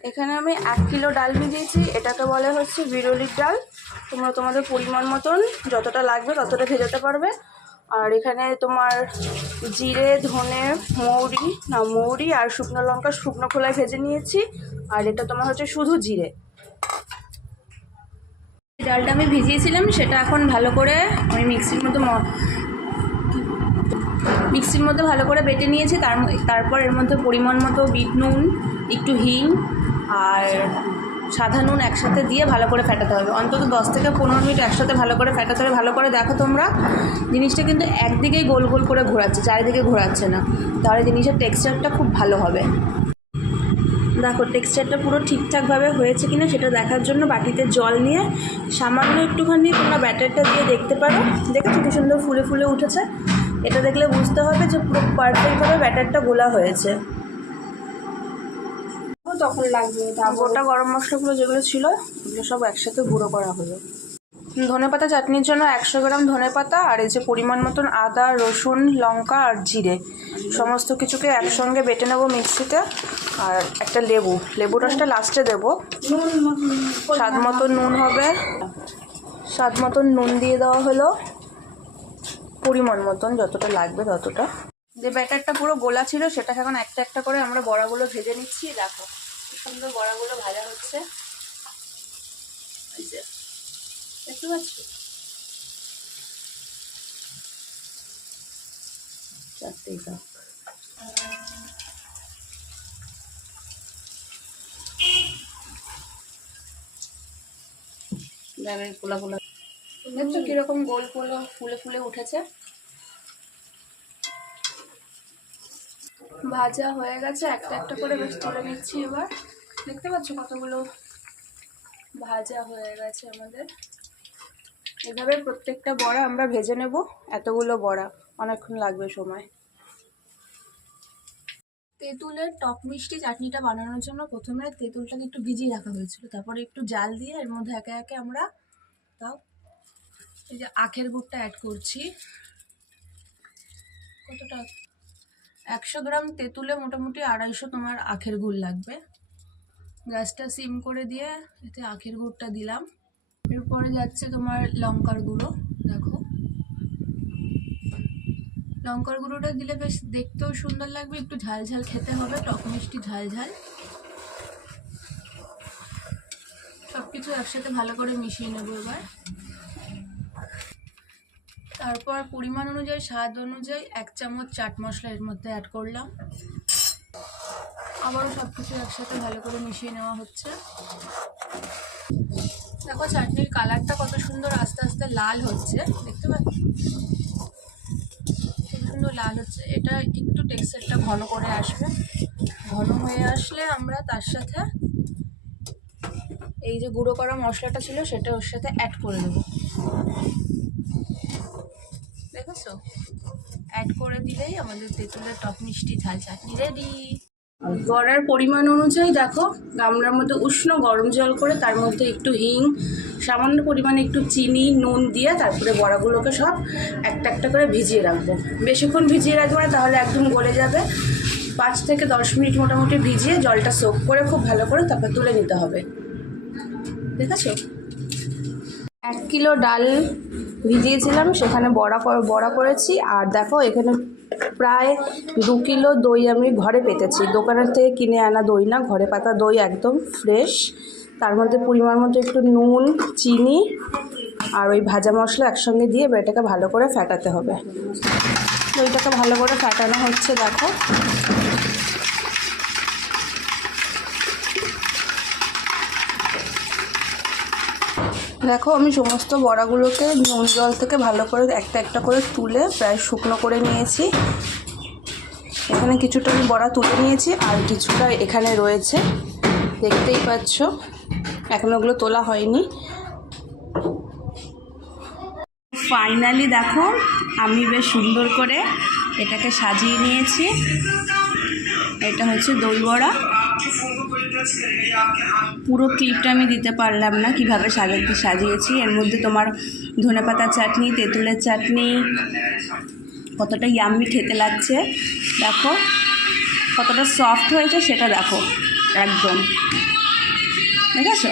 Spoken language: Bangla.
এখানে আমি 1 কিলো ডাল ভিজিয়েছি। এটাকে বলে হচ্ছে বিরুলির ডাল। তোমরা তোমাদের পরিমাণ মতন যতটা লাগবে ততটা ভেজাতে পারবে। আর এখানে তোমার জিরে, ধনে, মৌরি আর শুকনো লঙ্কা শুকনো খোলায় ভেজে নিয়েছি। আর এটা তোমার হচ্ছে শুধু জিরে। ডালটা আমি ভিজিয়েছিলাম, সেটা এখন ভালো করে আমি মিক্সির মধ্যে ভালো করে বেটে নিয়েছি। তারপর এর মধ্যে পরিমাণ মতো বিট নুন, একটু হিং আর সাদা নুন একসাথে দিয়ে ভালো করে ফেটাতে হবে। অন্তত 10 থেকে 15 মিনিট একসাথে ভালো করে ফেটাতে হবে। ভালো করে দেখো তোমরা, জিনিসটা কিন্তু একদিকেই গোল গোল করে ঘোরাচ্ছে, চারিদিকে ঘোরাচ্ছে না, তাহলে জিনিসের টেক্সচারটা খুব ভালো হবে। দেখো টেক্সচারটা পুরো ঠিকঠাকভাবে হয়েছে কিনা সেটা দেখার জন্য বাটিতে জল নিয়ে সামান্য একটুখানি তোমরা ব্যাটারটা দিয়ে দেখতে পারো। দেখেছো কি সুন্দর ফুলে ফুলে উঠেছে? এটা দেখলে বুঝতে হবে যে পুরো পারফেক্টভাবে ব্যাটারটা গোলা হয়েছে। তখন লাগবে গোটা গরম মশলাগুলো যেগুলো ছিল ওগুলো সব একসাথে গুঁড়ো করা হলো। ধনেপাতা চাটনির জন্য 100 গ্রাম ধনেপাতা আর এই যে পরিমাণ মতন আদা, রসুন, লঙ্কা আর জিরে সমস্ত কিছুকে একসঙ্গে বেটে নেবো মিক্সিতে। আর একটা লেবু রসটা লাস্টে দেবো। স্বাদ মতন নুন হবে, স্বাদ মতন নুন দিয়ে দেওয়া হলো, পরিমাণ মতন যতটা লাগবে ততটা। যে ব্যাটারটা পুরো গোলা ছিল সেটাকে এখন একটা একটা করে আমরা বড়াগুলো ভেজে নিচ্ছি। দেখো সুন্দর বড়াগুলো ভাজা হচ্ছে, এই যে দেখতে পাচ্ছ? চারটেই কাপ। গোলা গোলা দেখছো কিরকম গোল গোল ফুলে ফুলে উঠেছে? ভাজা হয়ে গেছে, একটা একটা করে বেশ তুলে নিচ্ছি। এবার দেখতে পাচ্ছ কতগুলো ভাজা হয়ে গেছে আমাদের। এভাবে প্রত্যেকটা বড়া আমরা ভেজে নেব। এতগুলো বড়া অনেকক্ষণ লাগবে সময়। তেঁতুলের টক মিষ্টি চাটনিটা বানানোর জন্য প্রথমে তেঁতুলটাকে একটু ভিজিয়ে রাখা হয়েছিল, তারপরে একটু জাল দিয়ে এর মধ্যে একে একে আমরা এই যে আখের গুড়টা অ্যাড করছি। কতটা? 100 গ্রাম তেঁতুলে মোটামুটি 250 তোমার আখের গুড় লাগবে। গ্যাসটা সিম করে দিয়ে এতে আখের গুড়টা দিলাম। এরপরে যাচ্ছে তোমার লঙ্কার গুঁড়ো। দেখো লঙ্কার গুঁড়োটা দিলে বেশ দেখতেও সুন্দর লাগবে, একটু ঝাল ঝাল খেতে হবে, টক মিষ্টি ঝাল ঝাল। সবকিছু একসাথে ভালো করে মিশিয়ে নেবো এবার। তারপর পরিমাণ অনুযায়ী, স্বাদ অনুযায়ী 1 চামচ চাট মশলা এর মধ্যে অ্যাড করলাম। আবারও সবকিছু একসাথে ভালো করে মিশিয়ে নেওয়া হচ্ছে। দেখো চাটনির কালারটা কত সুন্দর আস্তে আস্তে লাল হচ্ছে, দেখতে পাচ্ছ? খুব সুন্দর লাল হচ্ছে। এটা একটু টেক্সচারটা ঘন করে আসবে। ঘন হয়ে আসলে আমরা তার সাথে এই যে গুঁড়ো করা মশলাটা ছিল সেটা ওর সাথে অ্যাড করে দেবো। দেখেছো? অ্যাড করে দিলেই আমাদের তেঁতুলের টক মিষ্টি ঝাল চাটনি রেডি। বড়ার পরিমাণ অনুযায়ী দেখো গামলার মধ্যে উষ্ণ গরম জল করে তার মধ্যে একটু হিং, সামান্য পরিমাণে একটু চিনি, নুন দিয়ে তারপরে বড়াগুলোকে সব একটা একটা করে ভিজিয়ে রাখবো। বেশিক্ষণ ভিজিয়ে রাখবো না, তাহলে একদম গলে যাবে। 5 থেকে 10 মিনিট মোটামুটি ভিজিয়ে জলটা সোক করে খুব ভালো করে তারপর তুলে নিতে হবে। দেখেছো? 1 কিলো ডাল ভিজিয়েছিলাম, সেখানে বড়া করেছি। আর দেখো এখানে প্রায় 2 কিলো দই আমি ঘরে পেতেছি। দোকানের থেকে কিনে আনা দই না, ঘরে পাতা দই, একদম ফ্রেশ। তার মধ্যে পরিমাণ মতো একটু নুন, চিনি আর ওই ভাজা মশলা একসঙ্গে দিয়ে এটাকে ভালো করে ফেটাতে হবে। দইটাকে ভালো করে ফেটানো হচ্ছে। দেখো দেখো আমি সমস্ত বড়াগুলোকে নুন জল থেকে ভালো করে একটা একটা করে তুলে প্রায় শুকনো করে নিয়েছি। এখানে কিছুটা আমি বড়া তুলে নিয়েছি আর কিছুটা এখানে রয়েছে, দেখতেই পাচ্ছ। এখন ওগুলো তোলা হয়নি। ফাইনালি দেখো আমি বেশ সুন্দর করে এটাকে সাজিয়ে নিয়েছি। এটা হচ্ছে দই বড়া। পুরো ক্লিপটা আমি দিতে পারলাম না কিভাবে সাজিয়েছি। এর মধ্যে তোমার ধনেপাতার চাটনি, তেঁতুলের চাটনি, কতটা ইয়াম্মি খেতে লাগছে। দেখো কতটা সফট হয়েছে সেটা দেখো। একদম, দেখেছো?